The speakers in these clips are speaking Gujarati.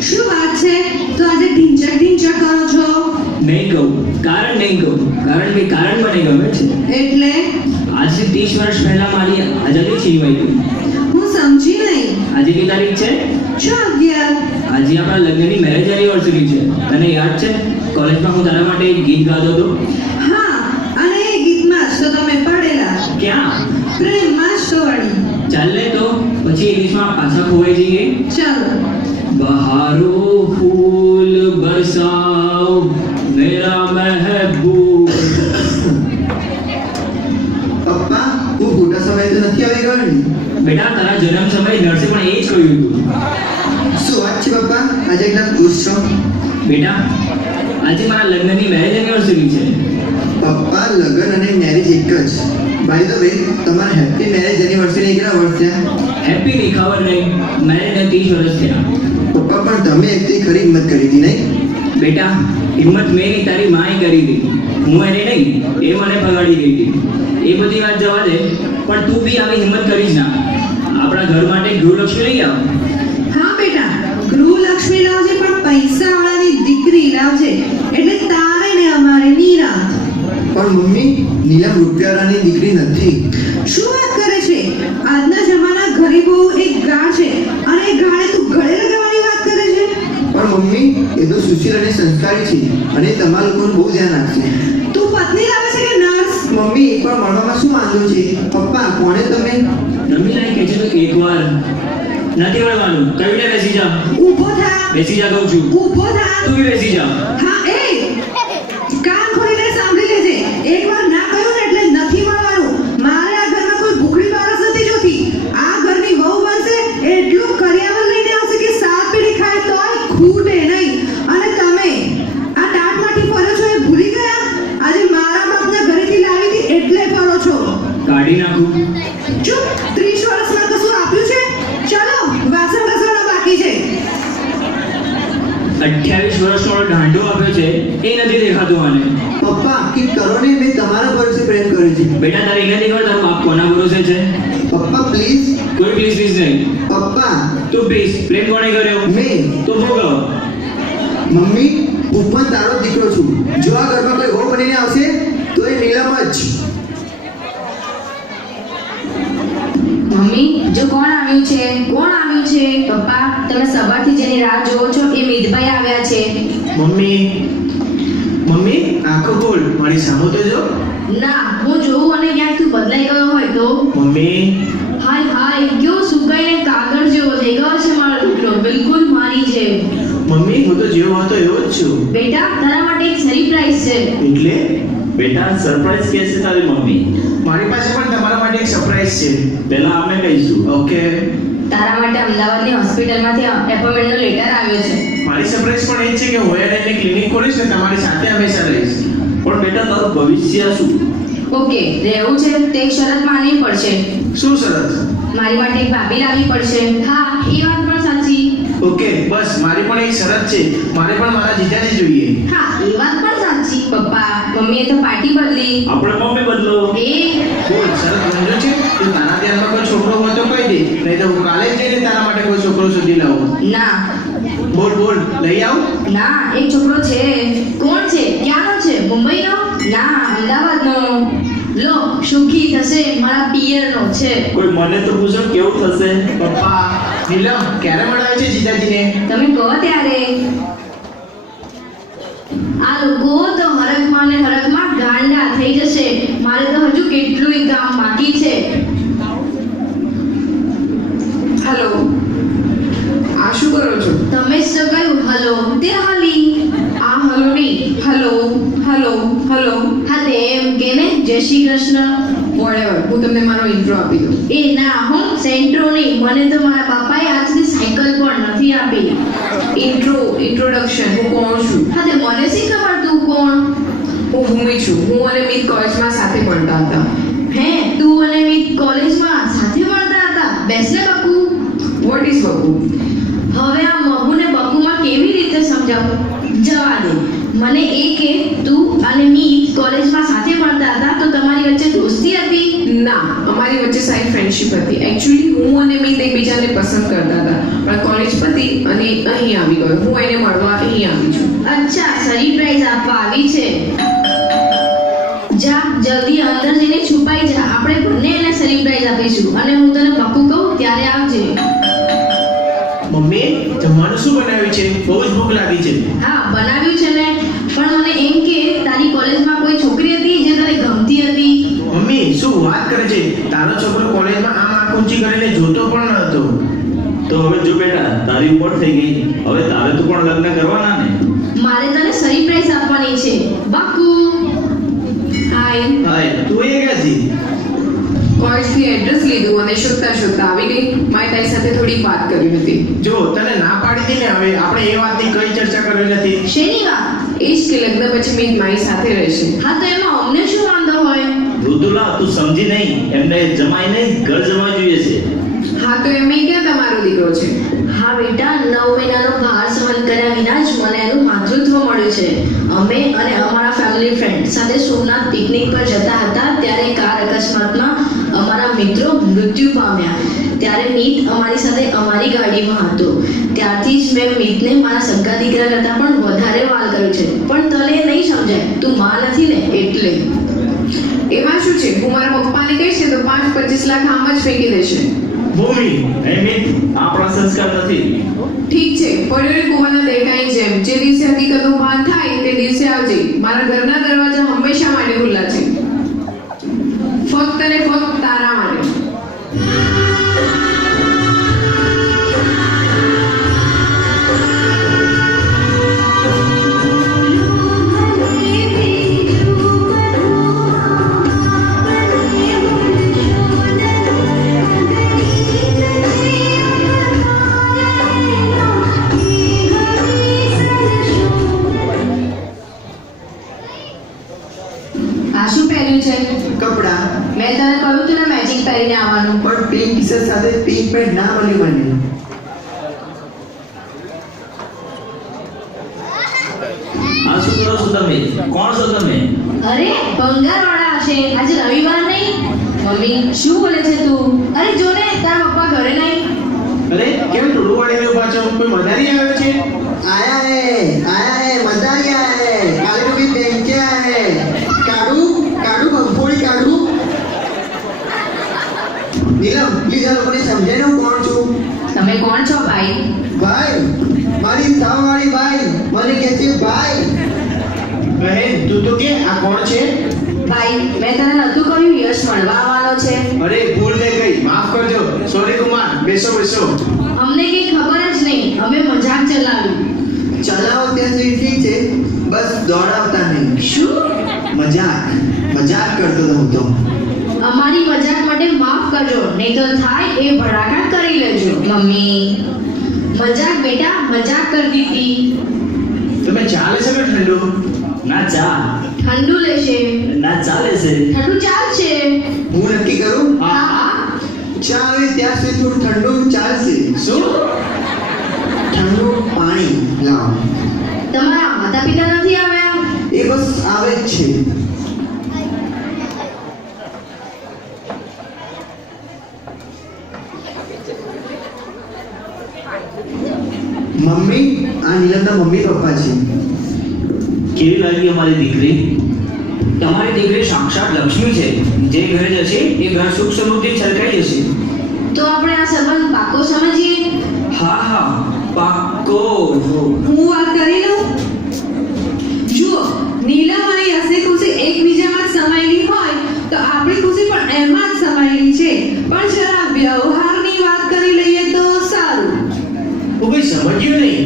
શું વાત છે? તો આજે ઢીંચક કરો છો? નહીં કહું, કારણ નહીં કહું, કારણ કે કારણ મને ગમે છે. એટલે આજથી 30 વર્ષ પહેલા મારી આઝાદી છીનવાઈ ગઈ. હું સમજી નહીં. આજે કઈ તારીખ છે? 6/11. આજે આપણા લગ્નની મેરેજ એનિવર્સરી છે. તને યાદ છે કોલેજમાં હું તારા માટે એક ગીત ગાતો હતો? હા, અને એ ગીતમાં જ તો તમે પડેલા. ક્યાં? પ્રેમમાં જ તો વળી. ચાલ ને તો પછી ઇંગ્લિશમાં પાછા ખોવાઈ જઈએ. ચાલો. બહારો ફૂલ બરસાઓ મેરા મહેબૂબ. પપ્પા, હું ખોટા સમય તો નથી આવી ગયો ને? બેટા તારા જન્મ સમયે નર્સે પણ એ જ કહ્યું હતું. શું વાત છે પપ્પા? આજે એકદમ ખુશ છો. બેટા આજે મારા લગ્નની મેરેજ એનિવર્સરી છે. પપ્પા, લગ્ન અને મેરેજ એક જ. બાય ધ વે, તમારા હેપી મેરેજ એનિવર્સરી કેટલા વર્ષ થયા? હેપી ની ખબર નહીં, મેરેજને 30 વર્ષ થયા. પપ્પા, પણ તમે એકથી ખરી હિંમત કરી હતી નહીં? બેટા હિંમત મેં નહીં તારી માએ કરી હતી. હું એને નહીં, એ મને ભગાડી ગઈ હતી. એ બધી વાત જવા દે, પણ તું બી આવી હિંમત કરી જ ના. આપણા ઘર માટે ગૃહલક્ષ્મી લઈ આવ. હા બેટા, ગૃહલક્ષ્મી લાવજે, પણ પૈસાવાળાની દીકરી લાવજે, એટલે તારે ને અમારે નિરાંત. પણ મમ્મી, નીલમ રૂપિયાવાળાની દીકરી નથી. શું વાત કરે છે? આજના જમાના ગરીબો એક ગાળ છે, અને એ ગાળે તું ગળે લગાવવાની વાત કરે છે? પણ મમ્મી, એ તો સુશીલ અને સંસ્કારી છે અને તમારા લોકોનું બહુ ધ્યાન રાખશે. તું પત્ની લાવે છે કે નર્સ? મમ્મી, એક પણ મળવામાં શું વાંધો છે? પપ્પા, કોને તમે? રમીલાએ કહે છે તો એકવાર નથી વળવાનું. કહીને બેસી જા. ઊભો થા. બેસી જા કહું છું. ઊભો થા. તું બી બેસી જા. હા, એ કાન ખોલીને સાંભળી લેજે. એકવાર ના કહ્યું ને એટલે નથી મળવાનું. મારે આ ઘરમાં કોઈ ભૂખડી બારસ નથી જોતી. આ ઘરની વહુ બનશે એટલું કરિયાવર લઈને આવશે કે 7 પેઢી ખાય તોય ખૂટે નહીં. અને તમે આ ટાટમાટી ફરો છો એ ભૂલી ગયા? આજે મારા બાપના ઘરેથી લાવી હતી એટલે ફરો છો. કાઢી નાખું. ચૂપ. 30 વર્ષમાં કશું આપ્યું છે? ચલો, વાસણ ઘસવાના બાકી છે. 28 વર્ષનો ઢાંઢો આપ્યો છે એ નથી દેખાતું મને. પપ્પા, કે કરો ને, મેં તમારા ભરોસે પ્રેમ કર્યો છે. બેટા તારે એ નથી ખબર તારો બાપ કોના ભરોસે છે? પપ્પા, પ્લીઝ. કોઈ પ્લીઝ નહીં. પપ્પા, તું પ્લીઝ પ્રેમ કોણે કર્યો? મેં. તો ભોગવ. મમ્મી, હું પણ તારો જ દીકરો છું. જો આ ઘરમાં કોઈ વહુ બનીને આવશે તો એ નીલમ જ. મમ્મી, જો કોણ આવ્યું છે? કોણ આવ્યું છે? પપ્પા, તમે સવારથી જેની રાહ જોવો છો એ મિતભાઈ આવ્યા છે. મમ્મી, મમ્મી, આંખો ખોલ, મારી સામું તો જો. ના, હું જોઉં અને ક્યાંક તું બદલાઈ ગયો હોય તો. મમ્મી, હાય હાય, કેવો સુકાઈને કાગળ જેવો થઈ ગયો છે મારો દીકરો. બિલકુલ મારી જેમ. મમ્મી, હું તો જેવો હતો એવો જ છું. બેટા, તારા માટે એક સરપ્રાઈઝ છે. એટલે બેટા સરપ્રાઈઝ કે છે તારી મમ્મી? મારી પાસે પણ તમારા માટે એક સરપ્રાઈઝ છે. પહેલા અમે કહીશું. ઓકે. તારા માટે અમદાવાદની હોસ્પિટલમાંથી એપોઇન્ટમેન્ટનો લેટર આવ્યો છે. મારી સરપ્રાઈઝ પણ એ જ છે કે હું એને ક્લિનિક ખોલીશ ને તમારી સાથે હંમેશા રહીશ. પણ બેટા તારું ભવિષ્ય શું? ઓકે, રહેવું છે તે એક શરત માનવી પડશે. શું શરત? મારી માટે એક ભાભી લાવવી પડશે. હા, એ વાત પણ સાચી. ઓકે, બસ મારી પણ એક શરત છે. મારે પણ મારા જીજાજી જોઈએ. હા, એ વાત પણ સાચી. પપ્પા, મમ્મીએ તો પાર્ટી બદલી. આપણે મમ્મી બદલો. એ બોલ, શરત મંજૂર છે? તો તારા ધ્યાનમાં કોઈ છોકરો હોય તો કહી દે, નહીં તો હું કાલે જ જઈને તારા માટે કોઈ છોકરો શોધી લાવું. ના. બોલ બોલ, લઈ આવ. ના, એક છોકરો છે. કોણ છે? ક્યાંનો છે? મુંબઈનો? ના, અમદાવાદનો. લો, સુખી થશે, મારા પિયરનો છે. કોઈ મને તો પૂછો કેવું થશે? પપ્પા, નીલમ ક્યારે મળાવે છે જીજાજીને? તમે કહો ત્યારે. આ લોકો તો હરકમાં ને હરકમાં ગાંડા થઈ જશે. મારે તો હજુ કેટલુંય કામ બાકી છે. હેલો, આ શું કરો છો? તમે જ તો કહ્યું હલો, તે હાલી. આ હલો નહીં, હલો હલો હલો. હા, તે એમ કે ને જય શ્રી કૃષ્ણ. વોટેવર, હું તમને મારો ઇન્ટ્રો આપી દઉં. એ ના, હું સેન્ટ્રો નહીં. મને તો મારા પપ્પાએ આજ સુધી સાયકલ પણ નથી આપી. ઇન્ટ્રોડક્શન, હું કોણ છું? હા, તે મને શી ખબર તું કોણ? હું ભૂમિ છું. હું અને મિત કોલેજમાં સાથે ભણતા હતા. હે, તું અને મિત કોલેજમાં સાથે ભણતા હતા? બેસને બકુ. What is Baku? હવે આ મગુને બકુમાં કેવી રીતે સમજાવું? જવા દે. મને એ કે તું અને મિત કોલેજમાં સાથે ભણતા હતા તો તમારી વચ્ચે દોસ્તી હતી? ના, ના, અમારી વચ્ચે સારી ફ્રેન્ડશિપ હતી. એકચ્યુઅલી હું અને મીત એકબીજાને પસંદ કરતા હતા, પણ કોલેજ પતી અને અહીં આવી ગયો. હું એને મળવા અહીં આવી છું. અચ્છા, સરપ્રાઈઝ આપવા આવી છે. જા જલ્દી અંદર જઈને છુપાઈ જા. આપણે બંને એને સરપ્રાઈઝ આપીશું અને હું તને પાક્કું કહું ત્યારે આવજે. મમ્મી જમવાનું શું બનાવ્યું છે? બહુ જ ભૂખ લાગી છે. હા, બનાવ્યું છે ને, પણ મને એમ કે તારી કોલેજમાં કોઈ છોકરી હતી જે તને ગમતી હતી? મમ્મી શું વાત કરે છે? તારો છોકરો કોલેજમાં આમ આંખ ઊંચી કરીને જોતો પણ ન હતો. તો હવે જો બેટા તારી ઉંમર થઈ ગઈ, હવે તારે તો પણ લગ્ન કરવાના ને. મારે તને સરપ્રાઈઝ આપવાની છે. બાકુ હાય. હાય, તું એ ક્યાંથી? કોલેજથી એડ્રેસ લીધું અને શોધતા શોધતા આવી ગઈ. મારે તારી સાથે થોડી વાત કરવી હતી. જો તને ના પાડી હતી ને, હવે આપણે એ વાતની કઈ ચર્ચા કરવી નથી. શેની વાત? એ જ કે લગ્ન પછી મીત મારી સાથે રહેશે. હા, તો એમાં અમને શું વાંધો હોય? ઋતુલા તું સમજી નહીં, એમને જમાઈ નહીં ઘર જમાઈ જોઈએ છે. હા, તો એમ ક્યાં તમારો દીકરો છે? હા બેટા, 9 મહિનાનો ભાર સહન કર્યા વિના જ મને એનું માતૃત્વ મળ્યું છે. અમે અને અમારા ફેમિલી ફ્રેન્ડ સાથે સોમનાથ પિકનિક પર જતા હતા ત્યારે કાર અકસ્માતમાં અમારા મિત્રો મૃત્યુ પામ્યા. ત્યારે મીત અમારી સાથે અમારી ગાડીમાં હતો. ત્યારથી જ મેં મીતને મારા સગા દીકરા કરતાં પણ વધારે વાલ કર્યો છે. પણ તને એ નહીં સમજાય, તું માં નથી ને એટલે. એમાં શું છે? હું મારા પપ્પાને કહીશ ને તો 5-25 લાખ આમ જ ફેંકી દેશે. ભૂમિ એ મિત, આપણા સંસ્કાર નથી. ઠીક છે, પડ્યો કુવાના દેખાય જેમ. જે દિવસે હકીકતનું ભાન થાય તે દિવસે આવજે. મારા ઘરના દરવાજા હંમેશા માટે ખુલ્લા છે, ફક્ત ને ફક્ત તારા માટે. આ શું પહેર્યું છે? કપડા. મેં તને કહ્યું તું ને મેચિંગ પહેરીને આવવાનું. પણ પિંક ટી-શર્ટ સાથે પિંક પેન્ટ ના મળી મને. આ શું કરો છો તમે? કોણ છો તમે? અરે ભંગારવાળા હશે. આજે રવિવાર નહીં? મમ્મી શું બોલે છે તું? અરે જો ને, તારા પપ્પા ઘરે નહીં. અરે કેમ ટોળું વાળીને ઉભા છો? કોઈ મદારી આવ્યો છે? आया है मजा ही आया है काले को भी पहन के आया है काड़ू काड़ू भंफोड़ी काड़ू नीलम प्लीज આ લોકોને સમજાય ને હું કોણ છું. તમે કોણ છો ભાઈ? ભાઈ મારી થાવાળી ભાઈ મને કહે છે ભાઈ. બહેન તું તો કે આ કોણ છે? ભાઈ મેં તને નતું કહ્યું યશ મળવા આવવાનો છે? અરે ભૂલ થઈ ગઈ, માફ કરજો. સોરી કુમાર, બેસો બેસો. અમને કઈ ખબર જ નહીં, અમે મજાક ચલાવ્યું. ચલાવો ત્યાં સુધી ઠીક છે, બસ દોડાવતા નહીં. શું? મજાક કરતો હતો હું તો. અમારી મજાક માટે માફ કરજો, નહીં તો થાય એ ભડાકા કરી લેજો. મમ્મી મજાક બેટા, મજાક કરતી હતી. તમે ચાલે છે કે ઠંડુ? ના ચા. ઠંડુ લેશે? ના ચાલે છે. ઠંડુ ચાલશે. હું નક્કી કરું હા. ચા આવે ત્યાં સુધી થોડું ઠંડુ ચાલશે. શું? ઠંડુ પાણી લાવો. તમારા માતા પિતા નથી આવ્યા? એ બસ આવે જ છે. મમ્મી આ નીલમના મમ્મી પપ્પા છે. કેવી લાગી અમારી દીકરી? તમારી દીકરી સાક્ષાત લક્ષ્મી છે. જે ઘરે જશે એ ઘર સુખ સમૃદ્ધિ છલકાઈ જશે. તો આપણે આ સંબંધ પાકો સમજીએ? હા પાક્કો. હું વાત કરી લઉં. જુઓ, નીલમ અને યશની ખુશી એકબીજામાં જ સમાયેલી હોય તો આપણી ખુશી પણ એમાં જ સમાયેલી છે. પણ જરા વ્યવહારની વાત કરી લઈએ તો સારું. હું કઈ સમજ્યો નહીં.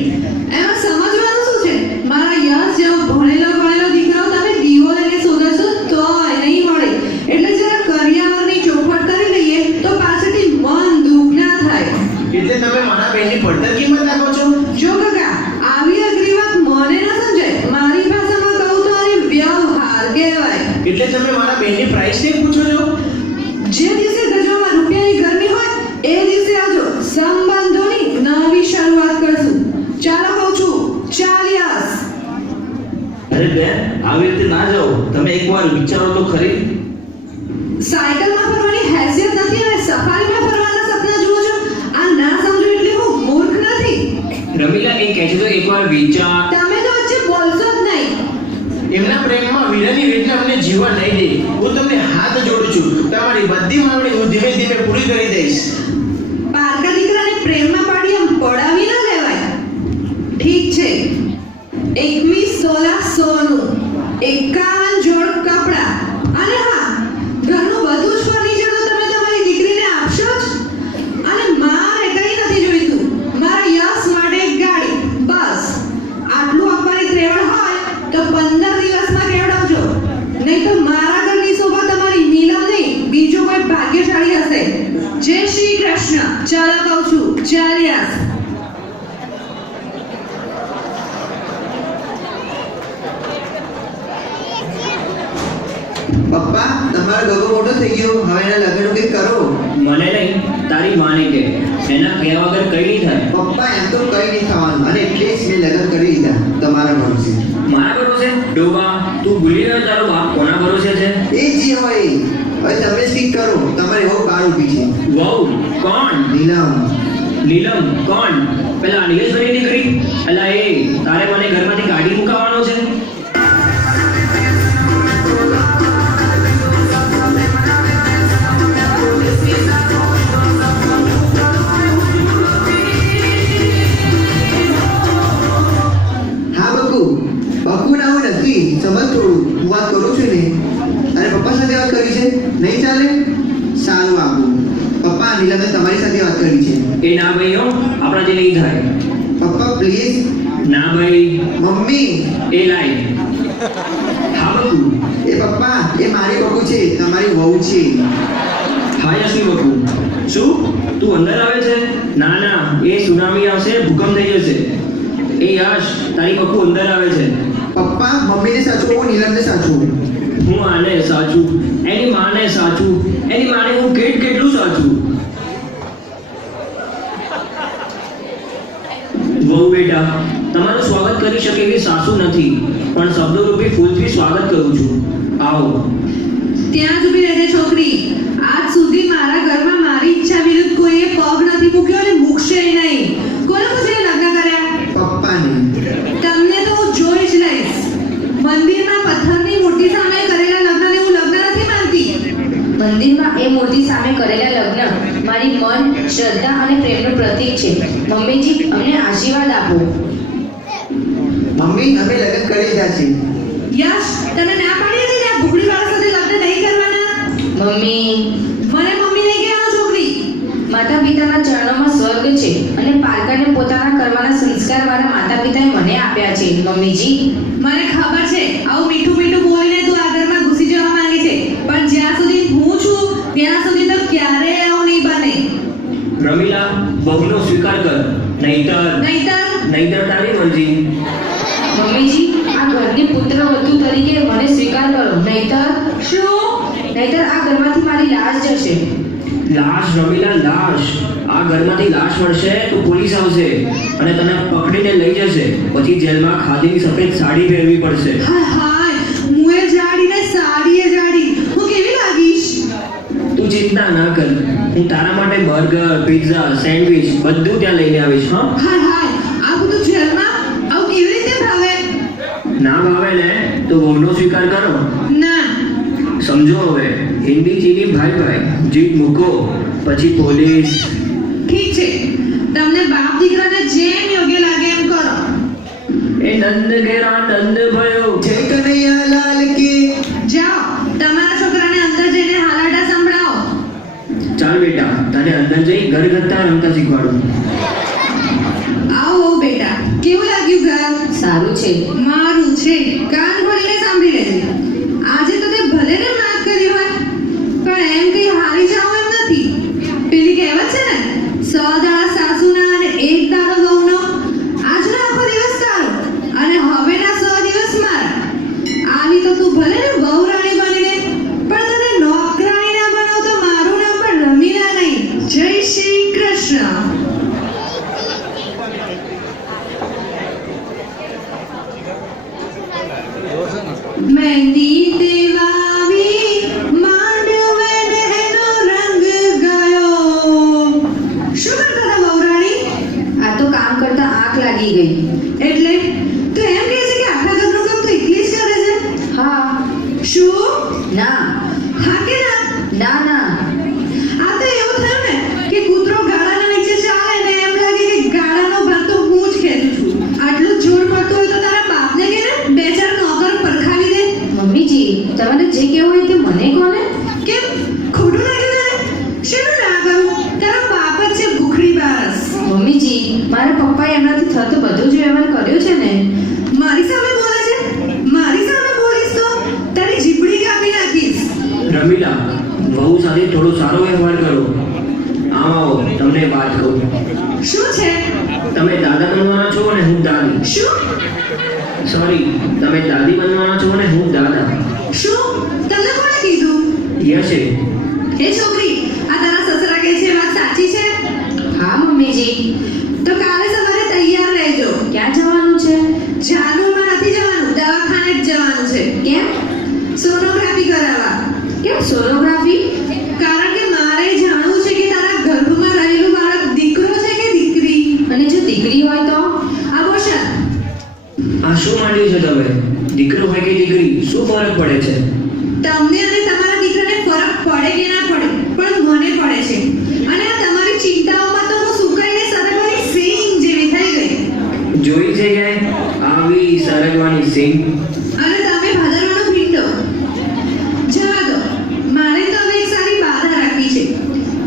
એમાં સમજવાનું શું છે? મારા યશ જેવો ભણેલો દીકરો તમે દીવો લઈને શોધશો તોય નહીં મળે. એટલે જરા કરિયાવરની ચોખવટ કરી લઈએ તો પાછળથી મન દુઃખ ના થાય. એટલે તમે મારા બેનની પડતર કિંમત આપો છો? જો કાકા, આવી અઘરી વાત મને ન સમજાય. મારી ભાષામાં કહું તો આને વ્યવહાર કહેવાય. એટલે તમે મારા બેનની પ્રાઇસ કેમ પૂછો છો? જે દિવસે ગજવામાં રૂપિયાની ગરમી હોય એ દિવસે આવજો. સંબંધોની નવી શરૂઆત કરશું. ચાલો કહું છું, ચાલ યશ. અરે બેન આવી રીતે ના જાઓ, તમે એકવાર વિચારો તો ખરી. સાયકલમાં ફરવાની એકવાર વિચાર. તમે તો વચ્ચે બોલશો જ નહીં. એમના પ્રેમમાં વિરહની વેદના અમને જીવવા નહીં દે. હું તમને હાથ જોડું છું. તમારી બધી માંગણી હું ધીમે ધીમે પૂરી કરી દઈશ. પારકા દીકરાને પ્રેમમાં પાડી આમ પડાવી ના લેવાય. ઠીક છે, 21 તોલા સોનું, 51 જોડ કપડાં અને હા, ઘરનું બધું જ ફર્નિચર તો તમે તમારી દીકરીને આપશો જ. અને મારે કંઈ નથી જોઈતું. મારા યશ માટે એક ગાડી, બસ. આટલું આપવાની ત્રેવડ હોય તો 15 દિવસમાં કેવડાવજો. નહીં તો મારા ઘરની શોભા તમારી નીલમ નહીં, બીજો કોઈ ભાગ્યશાળી હશે. જય શ્રી કૃષ્ણ. ચાલો કહું છું, ચાલ્યા. પપ્પા, તમારો ગગો મોટો થઈ ગયો, હવે એના લગ્ન કંઈક કરો. મને નહીં, તારી માને કે. એના કહેવા વગર કઈ નહીં થાય. પપ્પા, એમ તો કઈ નહીં થવાનું, અને એટલે જ મેં લગ્ન કરી લીધા તમારા ભરોસે. મારા ભરોસે? ડોબા, તું ભૂલી ગયો તારો બાપ કોના ભરોસે છે? એ જે હોય એ. હવે તમે જ કંઈક કરો, તમારી બહુ બહાર ઊભી છે. વહુ કોણ? નીલમ. નીલમ કોણ? પેલા નીલેશભાઈની દીકરી? એલા એ તારે મને ઘરમાંથી કાઢી મુકાવવાનો છે? હા બકુ, બકુ ના હું નથી, સમજ થોડું. હું વાત કરું છું ને. અને પપ્પા સાથે વાત કરી છે, નહીં ચાલે? સારું આપું. પપ્પા, નીલમે તમારી સાથે વાત કરી છે. એ ના ભાઈ હો, આપણાથી નહીં થાય. પપ્પા પ્લીઝ. ના ભાઈ. મમ્મી. એ લાય. હા બકુ. એ પપ્પા, એ મારી બકુ છે, તમારી વહુ છે. હા યશવી બકુ. શું તું અંદર આવે છે? ના ના, એ સુનામી આવશે, ભૂકંપ થઈ જશે. એ યશ, તારી બકુ અંદર આવે છે. પપ્પા, મમ્મીને સાચું, હું નીલમને સાચું. હું આને સાચું, એની માને સાચું, એની માને હું કેટલું સાચું. વહુ બેટા, તમારું સ્વાગત કરી શકે એવી સાસુ નથી, પણ શબ્દરૂપી ફૂલથી સ્વાગત કરું છું. આવો. ત્યાં જ ઊભી રહેજે છોકરી. આજ સુધી મારા ઘરમાં મારી ઈચ્છા વિરુદ્ધ કોઈએ પગ નથી મૂક્યો અને મૂકશે નહીં. કોને પૂછીને લગ્ન કર્યા? પપ્પાને. તમને તો હું જોઈ જ લઈશ. મંદિરમાં પથ્થરની મૂર્તિ સામે કરેલા લગ્નને હું લગ્ન નથી માનતી. મંદિરમાં એ મૂર્તિ સામે કરેલા લગ્ન મારી મન, શ્રદ્ધા અને પ્રેમનું પ્રતીક છે. મમ્મીજી, અમને આશીર્વાદ આપો. મમ્મી, અમે લગ્ન કરી લીધા છે. યશ, તને ના પાડી હતી ને આ ભૂખડીવાળા સાથે લગ્ન નહીં કરવાના? મમ્મી, મને મમ્મી નહીં કહેવાનું છોકરી. માતા પિતાના ચરણોમાં સ્વર્ગ છે અને પારકાને પોતાના કરવાના સંસ્કાર મારા માતા પિતાએ મને આપ્યા છે. મમ્મીજી, મને ખબર છે આવું મીઠું મીઠું બોલીને તું આ ઘરમાં ઘૂસી જવા માંગે છે, પણ જ્યાં સુધી હું છું ત્યાં સુધી તો ક્યારેય આવું નહીં બને. રમીલા, બહુનો સ્વીકાર કર, નહીંતર તારી મરજી. મમ્મીજી, આ ઘરની પુત્રવધુ તરીકે મને સ્વીકાર કરો, નહીતર આ ઘરમાંથી મારી લાશ જશે. લાશ રમીલા, લાશ. આ ઘરમાંથી લાશ મળશે તો પોલીસ આવશે અને તને પકડીને લઈ જશે. પછી જેલમાં ખાદીની સફેદ સાડી પહેરવી પડશે. હાય હાય, હું એ જાડી ને સાડી એ જાડી, હું કેવી લાગીશ? તું ચિંતા ના કર, હું તારા માટે બર્ગર, પિઝા, સેન્ડવિચ બધું ત્યાં લઈને આવીશ. હા? હાય હાય, આ બધું જેલમાં આવું કેવી રીતે ભાવે? ના ભાવે ને તો વહુનો સ્વીકાર કરો. ના. સમજો હવે, હિન્દી ચીની ભાઈ ભાઈ, જીત મૂકો પછી પોલીસ. ઠીક છે, તમને બાપ દીકરાને જેમ યોગ્ય લાગે એમ કરો. એ નંદ ઘેરા નંદ ભયો. જય કનૈયાલાલ કી. જાઓ, તમારા છોકરાને અંદર જઈને હાલાડા સંભળાવો. ચાલ બેટા, તને અંદર જઈ ઘરગથ્થા રમતા શીખવાડું. આવો બેટા, કેવું લાગ્યું ઘર? સારું છે. મારું છે. કાન ખોલીને સાંભળી લેજે. આજે તો તે ભલે ને માફ કરી હોય, પણ એમ કઈ હારી જાવ એમ નથી. પેલી કહેવત છે ને, 100 દાડા સાસુના અને 1 દાડો વહુનો. આજનો આખો દિવસ તારો અને હવેના 100 દિવસ મારા. આવી તો તું ભલે ને વહુ રાણી બનીને, પણ તને નોકરાણી ના બનાવ તો મારું નામ પણ રમીલા નહીં. જય શ્રી કૃષ્ણ. મહેંદી દેવાવી માંડવે નહેનો રંગ ગયો. શું કરતા હતા વહુરાણી? આ તો કામ કરતા આંખ લાગી ગઈ. એટલે તો એમ કહે છે કે આખા ઘરનું કામ તો એકલી જ કરે છે? હા. શું? ના હા કે ના? ના ના. આ તો એવું થયું ને કે કૂતરો ગાડાના નીચે ચાલે ને એમ લાગે કે ગાડાનો ભાગ તો હું જ ખેંચું છું. આટલું જોર પડતું હોય તો તારા બાપને કે ને 2-4 નોકર પરખાવી દે. મમ્મીજી, તમારે જે કહેવું હોય તે મને કહો ને. કેમ ખોટું લાગે તને? શેનું ના ગયું? તારો બાપ જ છે ભૂખડી બારસ. મમ્મીજી, મારા પપ્પાએ એમનાથી થતો બધું જ વ્યવહાર કર્યો છે ને. મારી સામે બોલે છે? મારી સામે બોલીશ તો તારી જીભડી કાપી નાખીશ. રમીલા, વહુ સાથે થોડો સારો વ્યવહાર કરો. આવો તમને વાત કહું. શું છે? તમે દાદા બનવાના છો અને હું દાદી. શું? સોરી, તમે દાદી બનવાના છો અને હું દાદા. શું? તમને કોણે કીધું? યશે. હે છોકરી, આ તારા સસરા કહે છે વાત સાચી છે? હા મમ્મીજી. તો કાલે સવારે તૈયાર રહેજો. ક્યાં જવાનું છે? જાનુમાં નથી જવાનું, દવાખાને જ જવાનું છે. કેમ? સોનોગ્રાફી કરાવવા. કેમ સોનોગ્રાફી? કારણ કે મારે જાણવું છે કે તારા ગર્ભમાં રહેલું બાળક દીકરો છે કે દીકરી. અને જો દીકરી હોય તો? આભૂષણ, આ શું માંડ્યું છે તમે? દીકરો હોય કે દીકરી શું ફરક પડે છે? તમને અને તમારા દીકરાને ફરક પડે કે ના પડે, પણ મને પડે છે. અને આ તમારી ચિંતાઓમાં તો હું સુકાઈને સરગવાની સિંગ જેવી થઈ ગઈ. જોઈ છે કે આવી સરગવાની સિંગ? અને તમે ભાદરવાનો ભીંડો. જવા દો, મારે તો હવે એક સારી બાધા રાખવી છે.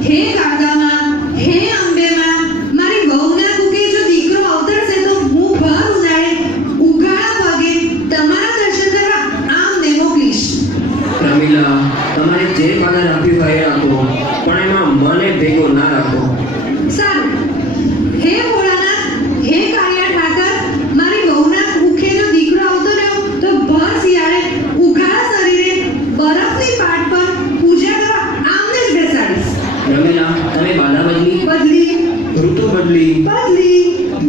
હે કાળકામાં, હે અંબેમાં, મારી વહુના કુકે જો દીકરો અવતરશે તો હું ભર ઉનાળે ઉઘાડા પગે તમારા દર્શન કરવા આમને મોકલીશ. રમીલા, તમારે જે બાધા રાખવી હોય એ રાખો, પણ એમાં મને ભેગો ના રાખો. સારું. હે ભોળાનાથ, હે કાળિયા ઠાકર, મારી વહુના કુખે જો દીકરો આવતો રહ્યો તો ભર શિયાળે ઉઘાડા શરીરે બરફની પાટ પર પૂજા કરવા આમને જ બેસાડીશ. રમીલા, તમે બાધા બદલી, બદલી, ઋતુ બદલી, બદલી,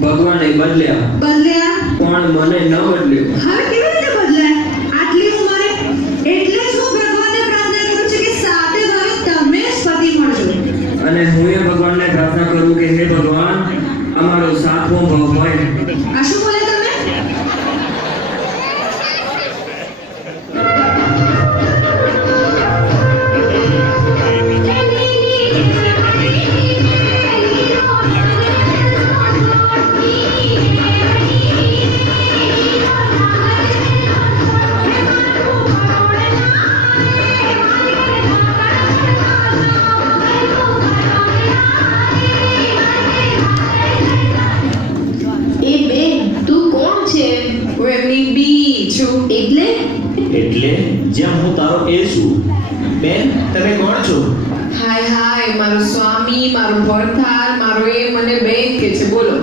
ભગવાને બદલ્યા, બદલ્યા. પણ મને ન બદલ્યો. હવે કેવી રીતે બદલાય? આટલી ઉંમરે? એટલે જ હું ભગવાનને પ્રાર્થના કરું છું કે સાતે ભાવે તમે જ પતિ મળજો. અને હું એ ભગવાનને પ્રાર્થના કરું કે હે ભગવાન, અમારો 7મો ભાવ હોય. આ શું બોલે તમે? એ બેન, તું કોણ છે? હું એમની બી છું. એટલે? એટલે જેમ હું તારો એ છું. બેન, તમે કોણ છો? હાય હાય, મારો સ્વામી, મારો ભરથાર, મારો એ મને બેન કે છે. બોલો.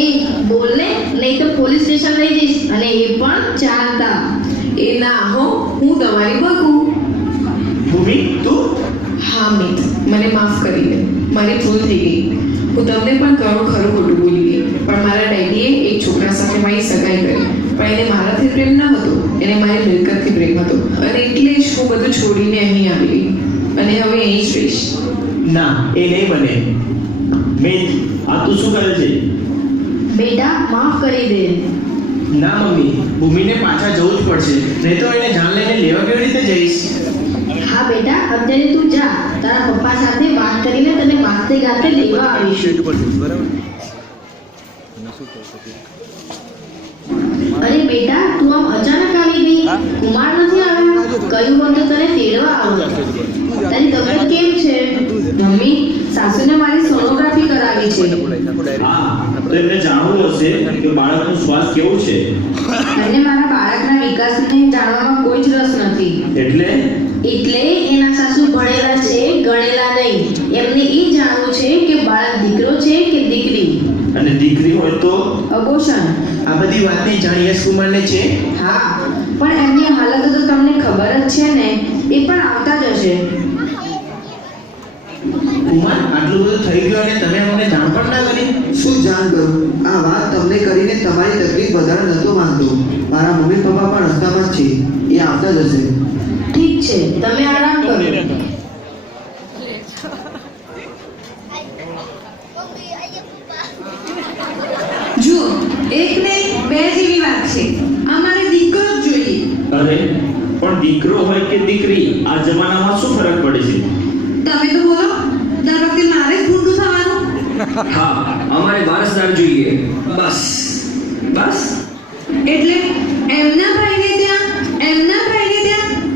એ બોલ ને, નહીં તો પોલીસ સ્ટેશન લઈ જઈશ, અને એ પણ ચાલતા. એ ના હો, હું તમારી બકુ. ભૂમિ, તું? હા મિત, મને માફ કરી દે. મારી ભૂલ થઈ ગઈ. હું તમને પણ ઘણું ખરું ખોટું બોલી ગઈ. પણ મારા ડેડીએ એક છોકરા સાથે મારી સગાઈ કરી. પણ એને મારાથી પ્રેમ ન હતો, એને મારી મિલકતથી પ્રેમ હતો. અને એટલે જ હું બધું છોડીને અહીં આવી ગઈ. અને હવે અહીં જ રહીશ. ના, એ નહીં બને. મિત, આ તું શું કરે છે? બેટા, માફ કરી દે. ના મમ્મી, ભૂમિને પાછા જવું જ પડશે. નહીં તો એને જાન લઈને લેવા કેવી રીતે જઈશ? હા બેટા, અત્યારે તું જા. તારા પપ્પા સાથે વાત કરીને તને વાતે ગાતે લેવા આવીશું. અરે બેટા, તું આમ અચાનક આવી ગઈ. કુમાર નથી આવ્યા? કહ્યું હોત તો તને તેડવા આવત. તારી તબિયત કેમ છે? મમ્મી, સાસુને મારી સોનોગ્રાફી કરાવી છે. હા, તો એમને જાણવું હશે કે બાળકનું સ્વાસ્થ્ય કેવું છે. અને મારા બાળકના વિકાસને જાણવામાં કોઈ જ રસ નથી. એટલે એના સાસુ ભણેલા છે, ગણેલા નહીં. એમને એ જાણવું છે કે બાળક દીકરો છે કે દીકરી. અને દીકરી હોય તો? અબોશન. આ બધી વાતની જાણ યશ કુમારને છે? હા, પણ એમની હાલત તો તમને ખબર જ છે ને. એ પણ આવતા જ હશે. કુમાર, આટલું બધું થઈ ગયું અને તમે અમને જાણ પણ ના કરી? શું જાણ કરું? આ વાત તમને કરીને તમારી તકલીફ વધારે નહોતો માંગતો. મારા મમ્મી પપ્પા પણ રસ્તામાં જ છે, એ આવતા જ હશે. ઠીક છે, તમે આરામ કરો. જુઓ, એક ને બે જેવી વાત છે. અમારે દીકરો જ જોઈએ. અરે પણ દીકરો હોય કે દીકરી આ જમાનામાં શું ફરક પડે છે? તમે તો બોલો, દર વખતે મારે જ ભૂંડું થવાનું. હા, અમારે વારસદાર જોઈએ. બસ બસ. એટલે એમના ભાઈને ત્યાં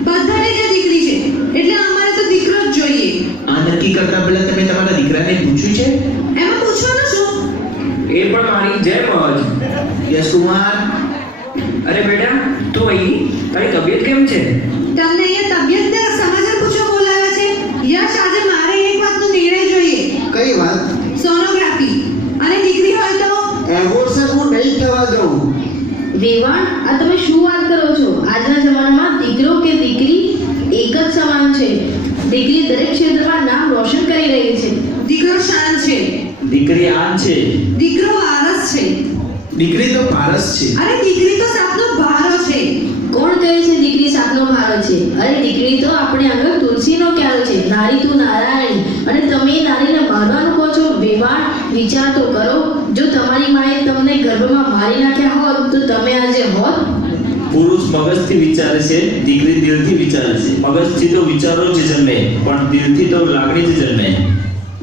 બધાને ત્યાં દીકરી છે, એટલે અમારે તો દીકરો જ જોઈએ. આ નક્કી કરતા પહેલા તમે તમારા દીકરાને પૂછ્યું છે? એમાં પૂછવાનું શું? એ પણ મારી જેમ જ. યસ કુમાર. અરે બેટા, તું અહીં, તારી તબિયત કેમ છે? તમને અહીંયા તબિયતના સમાચાર પૂછવા બોલાવ્યા છે? યશ, આજે મારે એક વાતનો નિર્ણય જોઈએ. કઈ વાત? સોનોગ્રાફી. અને દીકરી હોય તો એબોર્શન હું નહીં થવા દઉં. વેવાણ, આ તમે શું વાત કરો છો? આજના જમાનામાં દીકરો કે દીકરી એક જ સમાન છે. દીકરી દરેક ક્ષેત્રમાં નામ રોશન કરી રહી છે. દીકરો શાન છે, દીકરી આન છે. દીકરો વારસ છે, દીકરી તો પારસ છે. અને દીકરી તો સાપનો ભારો છે. કોણ કહે છે દીકરી સાપનો ભારો છે? અરે દીકરી તો આપણે આગળ તુલસીનો ક્યારો છે. નારી તું નારાયણ, અને તમે એ નારીને મારવાનું કહો છો? વેવાણ, વિચાર તો કરો. જો તમારી માએ તમને ગર્ભમાં મારી નાખ્યા હોત તો તમે આજે હોત? પુરુષ મગજથી વિચારે છે, દીકરી દિલથી વિચારે છે. મગજથી તો વિચારો જ જન્મે, પણ દિલથી તો લાગણી જ જન્મે.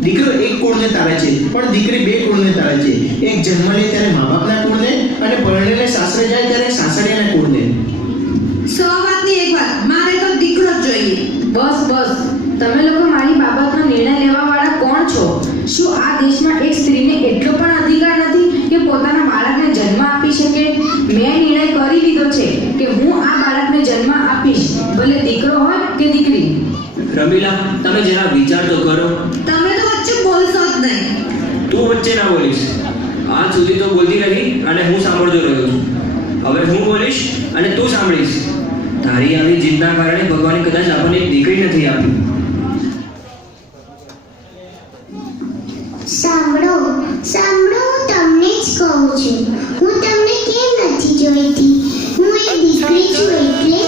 દીકરો એક કુળને તારે છે, પણ દીકરી બે કુળને તારે છે. એક જન્મ લે ત્યારે મા બાપના કુળને, અને પરણીને સાસરે જાય ત્યારે સાસરિયાના કુળને. 100 વાતની એક વાત, મારે તો દીકરો જ જોઈએ. બસ બસ, તમે લોકો મારી બાબતનો નિર્ણય લેવા વાળા કોણ છો? શું આ દેશમાં એક સ્ત્રીને એટલો પણ અધિકાર નથી કે પોતાના બાળકને જન્મ આપી શકે? મેં નિર્ણય કરી લીધો છે કે હું આ બાળકને જન્મ આપીશ, ભલે દીકરો હોય કે દીકરી. રમીલા, તમે જરા વિચાર તો કરો. તમે તો વચ્ચે બોલશો જ નહીં. તું વચ્ચે ના બોલીશ. આજ સુધી તો બોલતી રહી અને હું સાંભળતો રહ્યો છું. હવે હું બોલીશ અને તું સાંભળીશ. તારી આવી જીદના કારણે ભગવાને કદાચ આપણને એક દીકરી નથી આપી. સાંભળો સાંભળો, હું તમને જ કહું છું. હું તમને કેમ નથી જોઈતી? હું એક દીકરી છું એટલે